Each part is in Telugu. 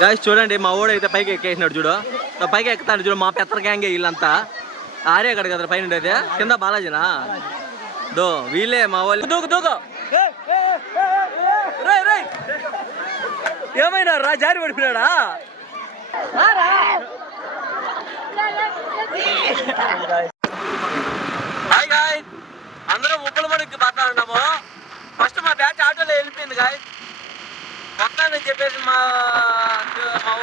గాయస్ చూడండి మా ఓడు అయితే పైకి ఎక్కేసినాడు చూడు. పైకి ఎక్కుతాడు చూడు, మా పెద్ద గ్యాంగే వీళ్ళంతా. ఆరే అక్కడ కదా పైన ఉండేది, కింద బాలాజీనా దో వీళ్ళే మా వాళ్ళు. దూకు దూకు ఏమైనా రా, జారి పడిపోయినాడా? హాయ్ గాయస్, అందరం ఉప్పల మడుగుకి మాట్లాడున్నాము. ఫస్ట్ మా బ్యాచ్ ఆటోలో వెళ్ళిపోయింది గాయస్. మొత్తాన్ని చెప్పేసి మా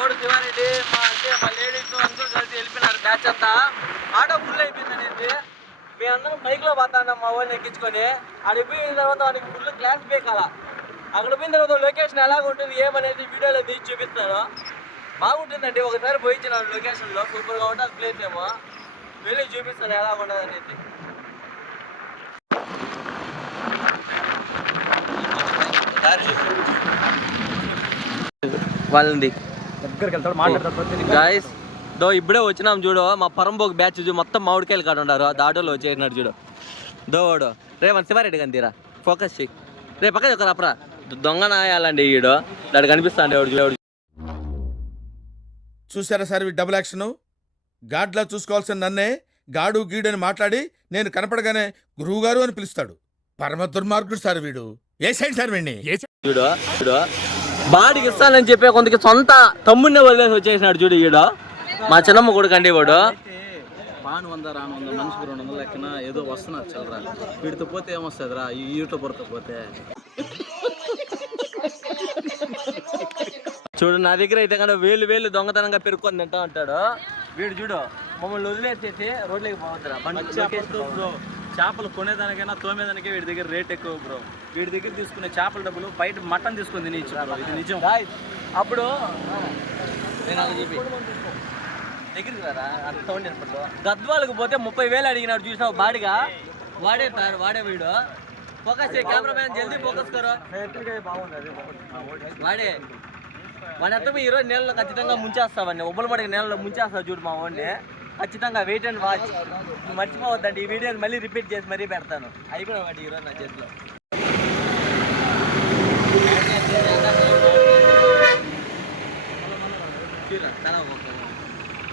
ఓడు శివారెడ్డి, మా లేడీస్ అందరూ కలిసి వెళ్ళిపోయినారు. బ్యాచ్ అంతా ఆటో ఫుల్ అయిపోయింది అనేది. మేము అందరం బైక్లో పోతున్నాం మా ఓడిని ఎక్కించుకొని. అక్కడికి పోయిన తర్వాత వాడికి ఫుల్ క్లాస్ బేకాల. అక్కడ పోయిన తర్వాత లొకేషన్ ఎలాగ ఉంటుంది ఏమనేది వీడియోలో తీసి చూపిస్తాను. బాగుంటుందండి, ఒకసారి పోయించిన లొకేషన్లో సూపర్గా ఉంటుంది ప్లేస్ ఏమో. వెళ్ళి చూపిస్తాను ఎలా ఉండదు అనేది. వాళ్ళది దగ్గరికి వెళ్తాడు మాట్లాడతాడు. గాయస్ దో ఇప్పుడే వచ్చినాం చూడు, మా పరంబోక్ బ్యాచ్ చూడు మొత్తం మామిడికాయలు కాడ ఉన్నారు. దాటోలో వచ్చేసినాడు చూడు దోడు. రే మన శివారెడ్డి కంతీరా ఫోకస్ చెయ్యి. రే పక్క ఒక అప్రా దొంగ నాయాలండి ఈడు. దాడు కనిపిస్తాండి ఎవడు. చూసారా సార్ ఈ డబుల్ యాక్షన్? గాడ్లా చూసుకోవాల్సిన నన్నే గాడు గీడు అని మాట్లాడి నేను కనపడగానే గురువు గారు అని పిలుస్తాడు. పరమ దుర్మార్గుడు సార్ వీడు. ఏ సైడ్ సార్ వీడిని చూడు చూడు బాడికి ఇస్తానని చెప్పి కొంతకి సొంత తమ్ముడిని వదిలేసి వచ్చేసినాడు చూడు ఈడు. మా చిన్నమ్మ కొడుకు అండి వాడు. పాను 100 రాను 100 మనిషికి 200 లెక్కన ఏదో వస్తున్నారు చల్లరా. వీడితో పోతే ఏమొస్తుందిరా, ఈ యూట్యూబర్తో పోతే. చూడు నా దగ్గర అయితే కన్నా వేలు దొంగతనంగా పెరుక్కొని తింటా ఉంటాడు వీడు. చూడు మమ్మల్ని వదిలేసేసి రోడ్లకి పోవద్దురా. బ్రో చేపలు కొనేదానికైనా తోమేదానికే వీడి దగ్గర రేట్ ఎక్కువ బ్రో. వీడి దగ్గర తీసుకునే చేపల డబ్బులు బయట మటన్ తీసుకొని తినేచ్చు. ఇది నిజం. అప్పుడు నేను చెప్పి దగ్గరికి రారా అంత సౌండ్ ఏర్పడదు. గద్వాలకు పోతే 30,000 అడిగినాడు చూసినావు బాడిగా. వాడే వీడు. ఫోకస్ చేయి కెమెరామ్యాన్, జల్దీ ఫోకస్ కరో. వాడి అర్థం ఈరోజు నేలలో ఖచ్చితంగా ముంచేస్తావని, ఉబ్బలమడికి నేలలో ముంచేస్తావు చూడు మా వాడిని. ఖచ్చితంగా వెయిట్ అండ్ వాచ్. మర్చిపోవద్దండి, ఈ వీడియోని మళ్ళీ రిపీట్ చేసి మరీ పెడతాను. అయిపోయినా వాడి ఈరోజు నా చేతిలో.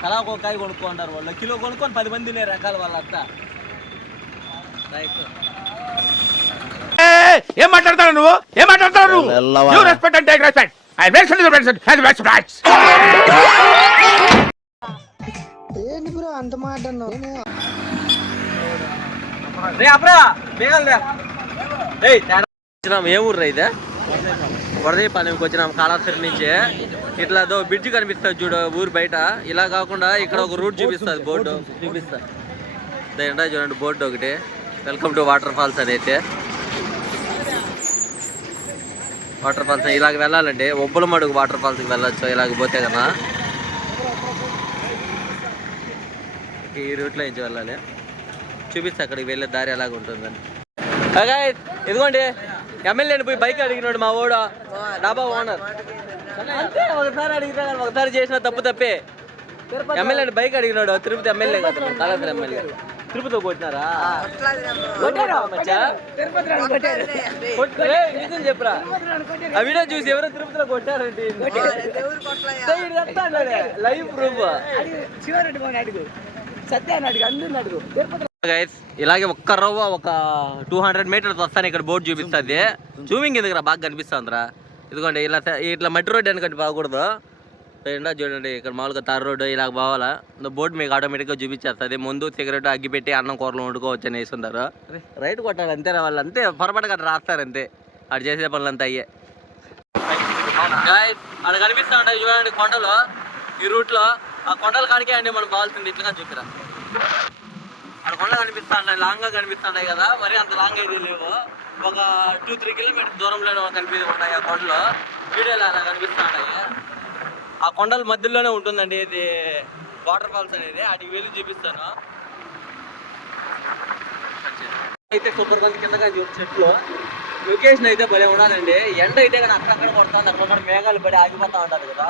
తలా ఒక కాయ కొనుక్కుంటారు వాళ్ళు. కిలో కొనుక్కొని 10 మంది తినే రకాల వాళ్ళంతా. ఏం మాట్లాడతావు నువ్వు? ఏం మాట్లాడతావు నువ్వు? Respect and take respect. I respect the respect and respect. ఏంటి బ్రో అంత మాట అన్నావు? రే అప్రా బేగల్రా. ఏయ్ వచ్చినాం. ఏ ఊర్రా ఇదే? వరదీపాలెంకి వచ్చినాం కాళాశ్రీ నుంచి. ఇట్లా దో బ్రిడ్జ్ కనిపిస్తుంది చూడు ఊరు బయట. ఇలా కాకుండా ఇక్కడ ఒక రూట్ చూపిస్తుంది, బోర్డు చూపిస్తా చూడండి బోర్డు ఒకటి. వెల్కమ్ టు వాటర్ ఫాల్స్ అని అయితే. వాటర్ ఫాల్స్ ఇలాగ వెళ్ళాలండి. ఉబ్బలమడుగు వాటర్ ఫాల్స్కి వెళ్ళొచ్చు ఇలాగ పోతే కదా. ఈ రూట్లో నుంచి వెళ్ళాలి. చూపిస్తా అక్కడికి వెళ్ళే దారి ఎలాగ ఉంటుందని. ఇదిగోండి ఎమ్మెల్యేని పోయి బైక్ అడిగినాడు మా ఓడు, డాబా ఓనర్. అంతే ఒకసారి అడిగితే ఒకసారి చేసిన తప్పే. ఎమ్మెల్యేని బైక్ అడిగినాడు. తిరుపతి ఎమ్మెల్యే కాదు, కాళేశ్వరం ఎమ్మెల్యే. తిరుపతిలో కొట్టినారా? నిజం చెప్పరా? ఆ వీడియో చూసి ఎవరో తిరుపతిలో కొట్టారండి. Live proof. ఇలాగే ఒక్క రవ్వ ఒక 200 మీటర్స్ వస్తాను. ఇక్కడ బోర్డు చూపిస్తుంది. జూమింగ్ ఎందుకు బాగా కనిపిస్తుందిరా. ఇదిగోండి ఇట్లా మట్టి రోడ్డు అనుకంటే బాగకూడదు. చూడండి ఇక్కడ మామూలుగా తార్ రోడ్డు ఇలాగ పోవాలా. బోర్డు మీకు ఆటోమేటిక్గా చూపించేస్తుంది. ముందు సిగరెట్ అగ్గి పెట్టి అన్నం కూరలు వండుకోవచ్చు అని వేస్తుంటారు. రైట్ కొట్టాలి అంతేనా వాళ్ళు. అంతే పొరపాటు గట్రా రాస్తారు అంతే. అటు చేసే పనులంతా అయ్యే. అక్కడ కనిపిస్తూ ఉంటాయి చూడండి కొండలు. ఈ రూట్లో ఆ కొండల కాడికే అండి మనం పోవాల్సింది. ఇట్లా చూపిరా అక్కడ కొండలు కనిపిస్తూ ఉంటాయి, లాంగ్గా కనిపిస్తూ ఉంటాయి కదా. మరి అంత లాంగ్ అయితే లేవు. ఒక 2-3 కిలోమీటర్ దూరంలో ఉంటాయి ఆ కొండలు. వీడియోలో అలా కనిపిస్తూ ఉంటాయి. ఆ కొండల మధ్యలోనే ఉంటుందండి ఇది వాటర్ ఫాల్స్ అనేది. అటుకి వెళ్ళి చూపిస్తాను. అయితే సూపర్ మంది కిందగా చెట్లు. లొకేషన్ అయితే భలే ఉండాలండి. ఎండ అయితే కానీ అక్కడక్కడ కొడుతుంది. అక్కడ మేఘాలు పడి ఆగిపోతూ ఉంటారు కదా.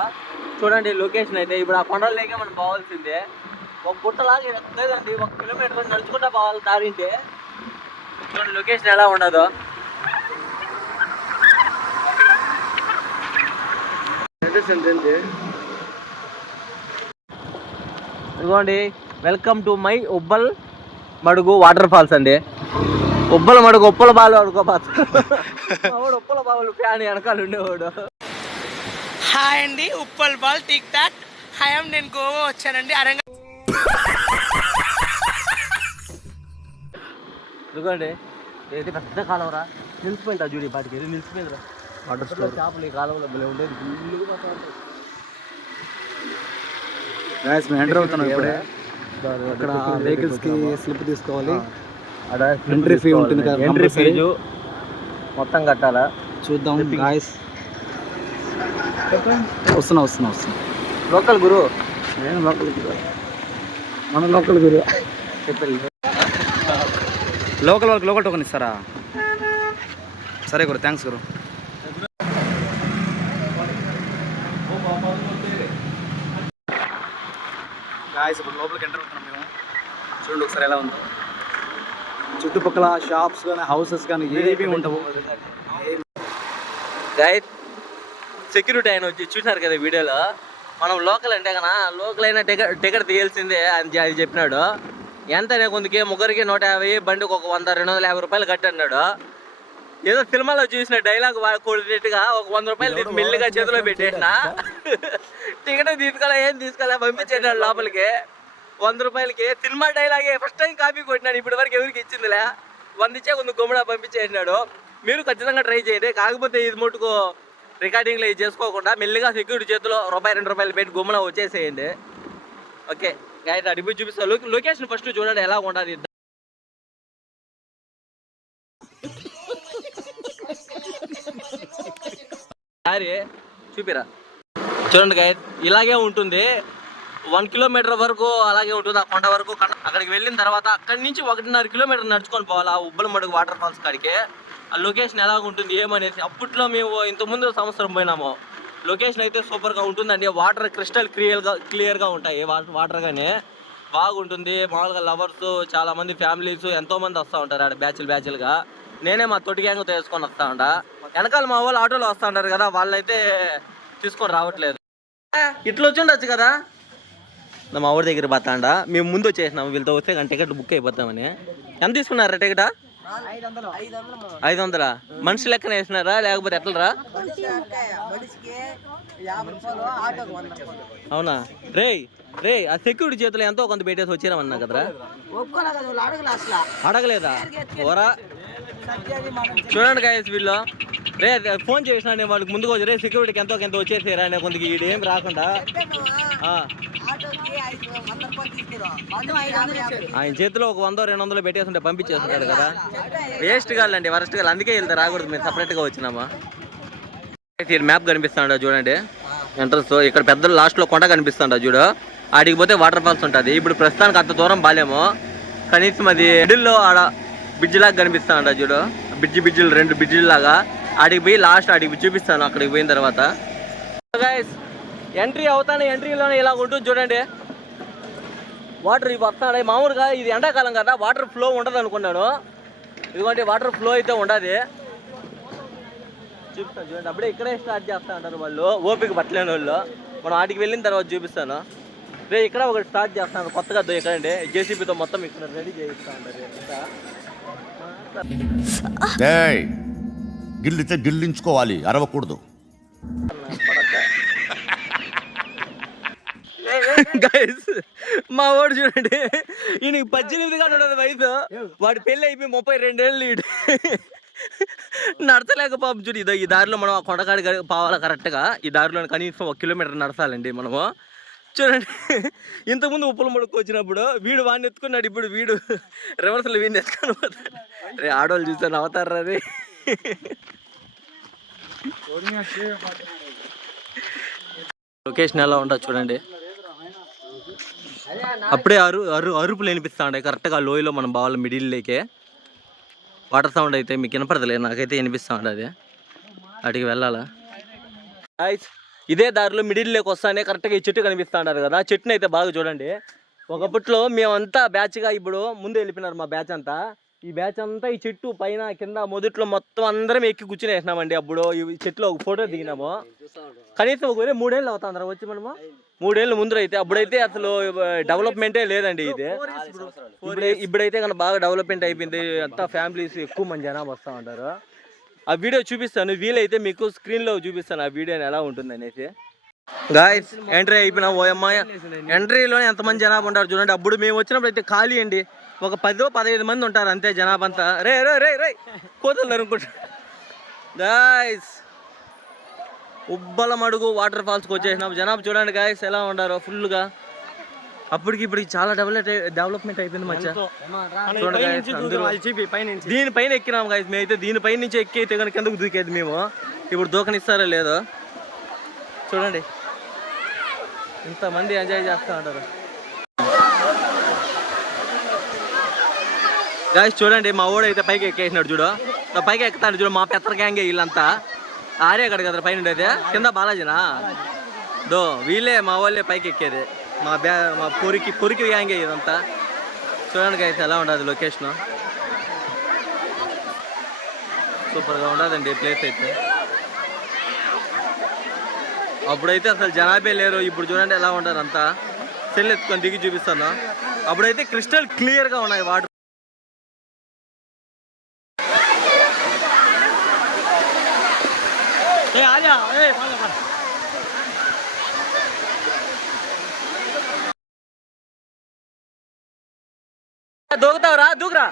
చూడండి లొకేషన్ అయితే. ఇప్పుడు ఆ కొండలలోకే మనం పోవాల్సిందే. ఒక గుట్టలాగా లేదండి, 1 కిలోమీటర్ నడుచుకుంటా పోవాలి దారింటే. చూడండి లొకేషన్ ఎలా ఉండదో. ఇదిగోండి, వెల్కమ్ టు మై ఉబ్బల్ మడుగు వాటర్ ఫాల్స్ అండి. ఉబ్బల మడుగు ఉప్పల బాలు అనుకోబాడు ఉప్పల బావులు ఫ్యాన్ వెనకాల ఉండేవాడు. హాయ్ అండి, Uppal ball tick talk. Hi, నేను గోవా వచ్చానండి. ఇదిగోండి, ఏది పెద్ద కాలువరా, నిలిచిపోయింది చూడి, పాటికి వెళ్ళి నిలిచిపోయిందిరా. వాటర్ చేపలు ఈ కాలంలో భలే ఉండేది. ఎంటర్ అవుతున్నాం ఇప్పుడే. అక్కడ వెహికల్స్ కి స్లిప్ తీసుకోవాలి. ఎంట్రీ ఫీ ఉంటుంది కదా, ఎంట్రీ ఫీజు మొత్తం కట్టాలా. చూద్దాం గాయస్. వస్తున్నా. లోకల్ గురు, నేను లోకల్ గురు, మన లోకల్ గురు చెప్పండి. లోకల్ వాళ్ళకి లోకల్ టోకెన్ ఇస్తారా? సరే గురు, థ్యాంక్స్ గురు. గాయస్ ఇప్పుడు లోపలికి ఎంటర్ అవుతున్నాం మేము. చూడండి ఒకసారి ఎలా ఉందో. చుట్టుపక్కల షాప్స్ కానీ హౌసెస్ కానీ ఏవి ఉండవు. గైడ్ సెక్యూరిటీ ఆయన వచ్చి చూసినారు కదా వీడియోలో. మనం లోకల్ అంటే కదా, లోకల్ అయినా టికెట్ తీయాల్సిందే అని చెప్పినాడు. ఎంతనే కొందికి ముగ్గురికి 150, బండికి ఒక 100-250 రూపాయలు కట్టి అన్నాడు. ఏదో సినిమాలో చూసిన డైలాగ్ కొడినట్టుగా ఒక 100 రూపాయలు తీసి మెల్లిగా చేతిలో పెట్టేసిన. టికెట్ ఏం తీసుకోలే పంపించేసినాడు లోపలికి. 100 రూపాయలకి సినిమా డైలాగే ఫస్ట్ టైం కాపీ కొట్టినాడు. ఇప్పటి వరకు ఎవరికి ఇచ్చిందిలే. 100 ఇచ్చే కొంత గుమ్మడా పంపించేసినాడు. మీరు ఖచ్చితంగా ట్రై చేయండి. కాకపోతే ఇది మటుకు రికార్డింగ్లో ఇది చేసుకోకుండా మెల్లిగా సెక్యూరిటీ చేతిలో ₹1-2 రూపాయలు పెట్టి గుమ్మడా వచ్చేసేయండి. ఓకే గైడ్, అడిగి చూపిస్తాను. లొకేషన్ ఫస్ట్ చూడండి ఎలా ఉండదు. సారీ చూపిరా. చూడండి గైడ్, ఇలాగే ఉంటుంది. 1 కిలోమీటర్ వరకు అలాగే ఉంటుంది. ఆ కొండ వరకు అక్కడికి వెళ్ళిన తర్వాత అక్కడి నుంచి 1.5 కిలోమీటర్ నడుచుకొని పోవాలి ఆ ఉబ్బల మడుగు వాటర్ ఫాల్స్ కాడికి. ఆ లొకేషన్ ఎలా ఉంటుంది ఏమనేసి అప్పట్లో మేము ఇంతకుముందు సంవత్సరం పోయినాము. లొకేషన్ అయితే సూపర్గా ఉంటుందండి. వాటర్ క్రిస్టల్ క్లియర్గా ఉంటాయి. వాటర్ కానీ బాగుంటుంది. మామూలుగా లవర్స్, చాలామంది ఫ్యామిలీస్ ఎంతోమంది వస్తూ ఉంటారు ఆడ బ్యాచ్లుగా. నేనే మా తొట్టి గ్యాంగ్ తీసుకొని వస్తా ఉంటా. వెనకాల మా వాళ్ళు ఆటోలో వస్తూ ఉంటారు కదా, వాళ్ళైతే తీసుకొని రావట్లేదు. ఇట్లా వచ్చి ఉండొచ్చు కదా. మా ఊరి దగ్గర పోతాండా, మేము ముందు వచ్చేసినాము. వీళ్ళతో వస్తే కానీ టికెట్ బుక్ అయిపోతామని. ఎంత తీసుకున్నారా టికెట్? 500. మనిషి లెక్కన వేసినారా లేకపోతే ఎట్లరా? అవునా? రే ఆ సెక్యూరిటీ చేతులు ఎంతో కొంత పెట్టేసి వచ్చారమన్నా కదరా. అడగలేదా? ఓరా చూడండి గాయస్, వీళ్ళు రే ఫోన్ చేసినా నేను వాళ్ళకి ముందుకు వచ్చి రే సెక్యూరిటీకి ఎంతో వచ్చేసారా అనే కొంతకి ఏం రాకుండా ఆయన చేతిలో ఒక 100-200 పెట్టేస్తుంటే పంపించేస్తుంటాడు కదా. వేస్ట్ కాలండి, వరస్ట్ కాదు. అందుకే వెళ్తే రాకూడదు. మేము సపరేట్గా వచ్చినామా. మ్యాప్ కనిపిస్తాడు చూడండి. ఎంట్రన్స్ ఇక్కడ పెద్ద లాస్ట్లో కొండ కనిపిస్తాడు చూడు. ఆడికి పోతే వాటర్ ఫాల్స్ ఉంటుంది. ఇప్పుడు ప్రస్తుతానికి అంత దూరం బాలేమో, కనీసం అది మిడిల్లో ఆడ బ్రిడ్జ్ లాగా కనిపిస్తాడు చూడు. బ్రిడ్జిలు 2 బ్రిడ్జిలు లాగా. ఆడికి పోయి లాస్ట్ ఆడికి చూపిస్తాను అక్కడికి పోయిన తర్వాత. ఎంట్రీ అవుతానే ఎంట్రీలోనే ఇలా ఉంటుంది చూడండి. వాటర్ ఇవి వస్తాయి. మామూలుగా ఇది ఎండాకాలం కదా, వాటర్ ఫ్లో ఉండదు అనుకున్నాను. ఇదిగోండి వాటర్ ఫ్లో అయితే ఉండదు. చూపిస్తాను చూడండి. అప్పుడే ఇక్కడే స్టార్ట్ చేస్తా ఉంటారు వాళ్ళు, ఓపిక పట్టలేని వాళ్ళు. మనం ఆడికి వెళ్ళిన తర్వాత చూపిస్తాను. రే ఇక్కడ ఒకటి స్టార్ట్ చేస్తాను కొత్తగా ఇక్కడండి. జేసీబీతో మొత్తం ఇక్కడ రెడీ చేయిస్తా ఉంటారు. గిల్లితే గిల్లించుకోవాలి, అరవకూడదు. గైస్ మా వాడు చూడండి, ఈయనకి 18 ఉండదు వయసు. వాడి పెళ్ళి అయిపోయి 32 ఏళ్ళు. నడచలేక పాపం చూడు. ఇదో ఈ దారిలో మనం ఆ కొండకాడి పోవాలి కరెక్ట్గా. ఈ దారిలో కనీసం 1 కిలోమీటర్ నడచాలండి మనము. చూడండి, ఇంతకుముందు ఉప్పుల ముడుకు వచ్చినప్పుడు వీడు వాడిని ఎత్తుకున్నాడు. ఇప్పుడు వీడు రివర్స్లో వీడిని ఎత్తుకొని పోతాడు. రే ఆడవాళ్ళు చూస్తాను అవుతారా రే. లొకేషన్ ఎలా ఉంటుంది చూడండి. అప్పుడే అరుపులు వినిపిస్తా ఉంటాయి కరెక్ట్గా లోయలో మనం బావాలి మిడిల్లోకే. వాటర్ సౌండ్ అయితే మీకు వినపడతలేదు, నాకైతే వినిపిస్తూ ఉంటుంది. అటుకి వెళ్ళాలా. ఇదే దారిలో మిడిల్లోకి వస్తానే కరెక్ట్గా ఈ చెట్టు కనిపిస్తూ ఉంటారు కదా. చెట్టుని అయితే బాగా చూడండి. ఒకప్పట్లో మేమంతా బ్యాచ్గా, ఇప్పుడు ముందు వెళ్ళిపోయినారు మా బ్యాచ్ అంతా. ఈ బ్యాచ్ అంతా ఈ చెట్టు పైన కింద మొదట్లో మొత్తం అందరం ఎక్కి కూర్చుని వేసినామండి. అప్పుడు ఈ చెట్లో ఒక ఫోటో దిగినాము. కనీసం ఒకవేళ 3 ఏళ్ళు అవుతుందా వచ్చి మనము 3 ఏళ్ళ ముందు అయితే అప్పుడైతే అసలు డెవలప్మెంటే లేదండి ఇది. ఇప్పుడైతే కనుక బాగా డెవలప్మెంట్ అయిపోయింది. అంతా ఫ్యామిలీస్ ఎక్కువ మంది జనాభా వస్తూ ఉంటారు. ఆ వీడియో చూపిస్తాను, వీలైతే మీకు స్క్రీన్లో చూపిస్తాను ఆ వీడియోని ఎలా ఉంటుంది అనేసి. గాయస్ ఎంట్రీ అయిపోయినా ఓయమ్మ, ఎంట్రీలోనే ఎంతమంది జనాభా ఉంటారు చూడండి. అప్పుడు మేము వచ్చినప్పుడు అయితే ఖాళీ అండి, ఒక 10-15 మంది ఉంటారు అంతే జనాభా అంతా. రే రే రే రే కోతలు అనుకుంటా. గాయస్ ఉబ్బలమడుగు వాటర్ ఫాల్స్కి వచ్చేసినాం. జనాభా చూడండి గాయస్ ఎలా ఉండారో ఫుల్గా. అప్పటికి ఇప్పటికి చాలా డెవలప్మెంట్ అయిపోయింది మధ్య. చూడండి గాయస్ దీనిపైన ఎక్కినాం గాయస్ మేమైతే. దీనిపైన నుంచి ఎక్కి అయితే కనుక కిందకు దూకేది మేము. ఇప్పుడు దూకనిస్తారో లేదో చూడండి, ఇంతమంది ఎంజాయ్ చేస్తూ ఉంటారు. గాయస్ చూడండి మా వాడు అయితే పైకి ఎక్కేసినాడు చూడు, పైకి ఎక్కుతాడు చూడు. మా పెద్ద గ్యాంగే వీళ్ళంతా. ఆరే అక్కడ కదా పైన ఉండేది, కింద బాలాజీనా దో వీళ్ళే మా వాళ్ళే పైకి ఎక్కేది. మా పొరికి గ్యాంగే ఇదంతా. చూడండి గాయస్ ఎలా ఉండదు లొకేషన్, సూపర్గా ఉండదండి ప్లేస్ అయితే. అప్పుడైతే అసలు జనాభే లేరు, ఇప్పుడు చూడండి ఎలా ఉంటారు అంతా. సెల్ ఎత్తుకొని దిగి చూపిస్తాను. అప్పుడైతే క్రిస్టల్ క్లియర్గా ఉన్నాయి వాటర్. దూకుతావురా, దూకురా,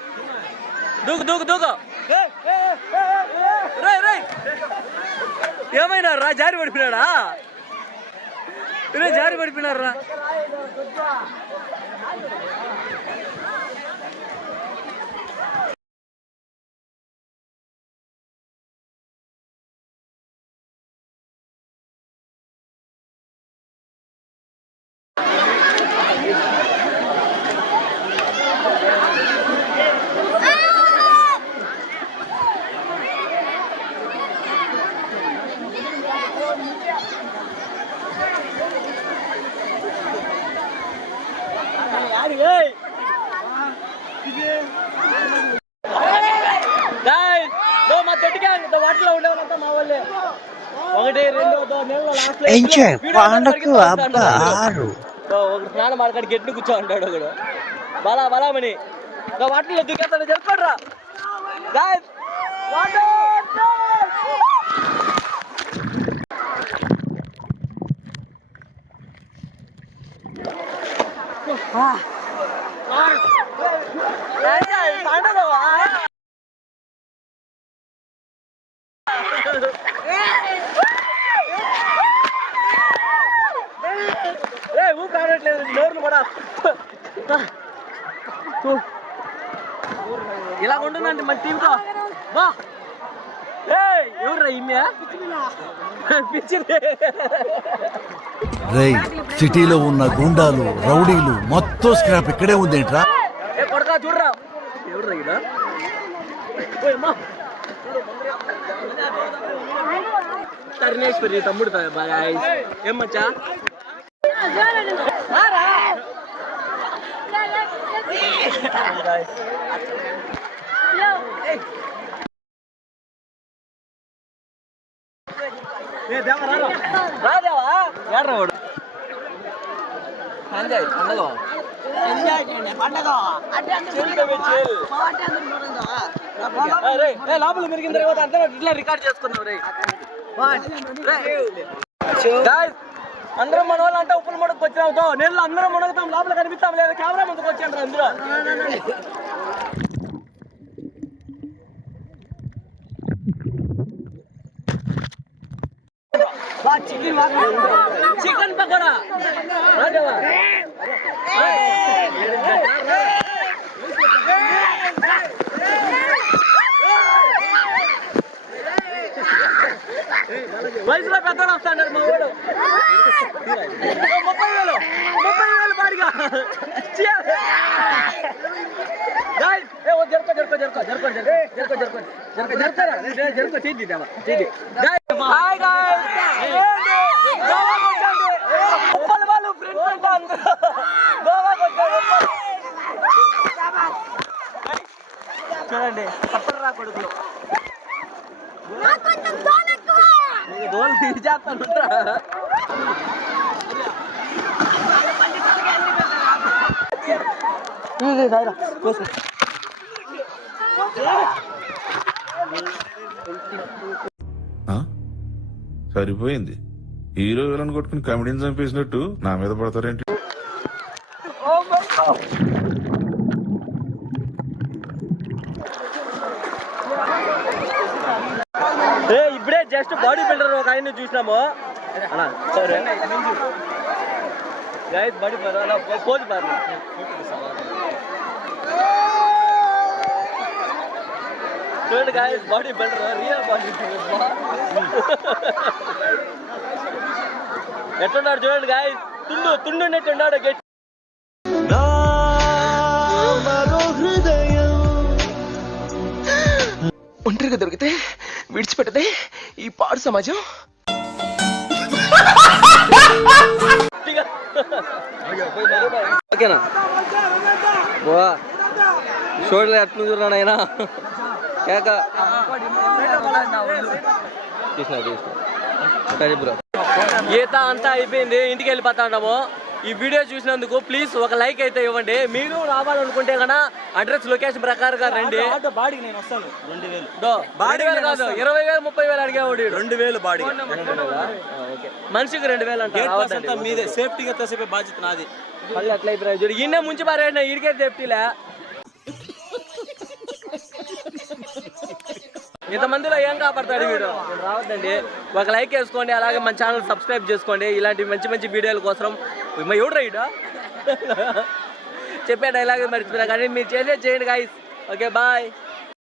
దూకు దూకు దూకు. ఏమైనా రా, జారి పడిపోయినాడా? జారి పడిపోయినారా? మా తొట్టిగా వాటిలో ఉండేవాళ్ళంతా మా వాళ్ళే. 1-2 నెలల ఒకటి స్నానం ఆడకాడికి గెట్లు కూర్చో ఉంటాడు ఒకడు. బలా బలామని వాటిలో దిగేస్తాడు. చెప్పుకోడ్రా ఊపు ఆడట్లేదు నోర్లు కూడా. ఇలా ఉంటుందండి మన టీంతో. బా ఎవర్రా ఇమ్మే పిచ్చింది. సిటీలో ఉన్న గుండాలు రౌడీలు మొత్తం స్క్రాప్ ఇక్కడే ఉందేంట్రా? కొడకా చూడరా ఎవర్రా ఇలా. కరుణేశ్వరి తమ్ముడు ఏం మచ్చా. రాదేవా ఏడ్రావాడు ఎంజాయ్ పండగ లోపల మెరిగిన తర్వాత అంతా ఇట్లా రికార్డ్ చేసుకున్నావు రే. అందరం మన వాళ్ళు అంటే ఉప్పుల మొడకు వచ్చినావుతో నేను అందరం మునగుతాం, లోపల కనిపిస్తాం లేదా కెమెరా ముందుకు వచ్చి అంటారు అందరూ. చికెన్ పకోడా వయసులో పెద్దోడు వస్తాడు మా వాడు. 30,000 బాడిగా. చూడండి అప్పటి రా కొడుకులు దోలు తీసేస్తాను. సరిపోయింది. హీరో విలన్ కొట్టుకుని కమెడీని చంపేసినట్టు నా మీద పడతారేంటి? ఇప్పుడే జస్ట్ బాడీ బిల్డర్ ఒక ఆయన చూసినాము అన్నా. సరే గైస్ బాడీ పోదు పారు. చూడండి guys body builder real body ఎట్టున్నాడు చూడండి గైస్. తుండున్నట్టున్నాడు గట్టి. ఒంటరిగా దొరికితే విడిచిపెట్టదే ఈ పాడు సమాజం. ఓకేనా బా చూడలే ఎట్లా చూడరా అయినా కేక సరే బ్రో. ఈత అంతా అయిపోయింది, ఇంటికి వెళ్ళిపోతా ఉన్నాము. ఈ వీడియో చూసినందుకు ప్లీజ్ ఒక లైక్ అయితే ఇవ్వండి. మీరు రావాలనుకుంటే కన్నా అడ్రస్ లొకేషన్ ప్రకారంగా రండి. బాడీకి నేను వస్తాను 2000. 20,000 కాదు 20,000 30,000 అడిగేవాడు. 2000 బాడీ మనిషికి 2,000 అంటే మీదే. సేఫ్టీగా తసేపే బాధ్యత నాది. మళ్ళీ అట్లా అయిపోయినా చూడు. ఈయన ముంచి పారేయండి, ఈడికే సేఫ్టీలే. ఇంతమందిలో ఏం కాపాడతాడు వీడు. రావద్దండి, ఒక లైక్ వేసుకోండి, అలాగే మన ఛానల్ సబ్స్క్రైబ్ చేసుకోండి. ఇలాంటి మంచి మంచి వీడియోల కోసం. ఎవడు రైడా చెప్పే డైలాగ్ మర్చిపోయినా కానీ మీరు చేసేది చేయండి గాయ్స్. Okay bye.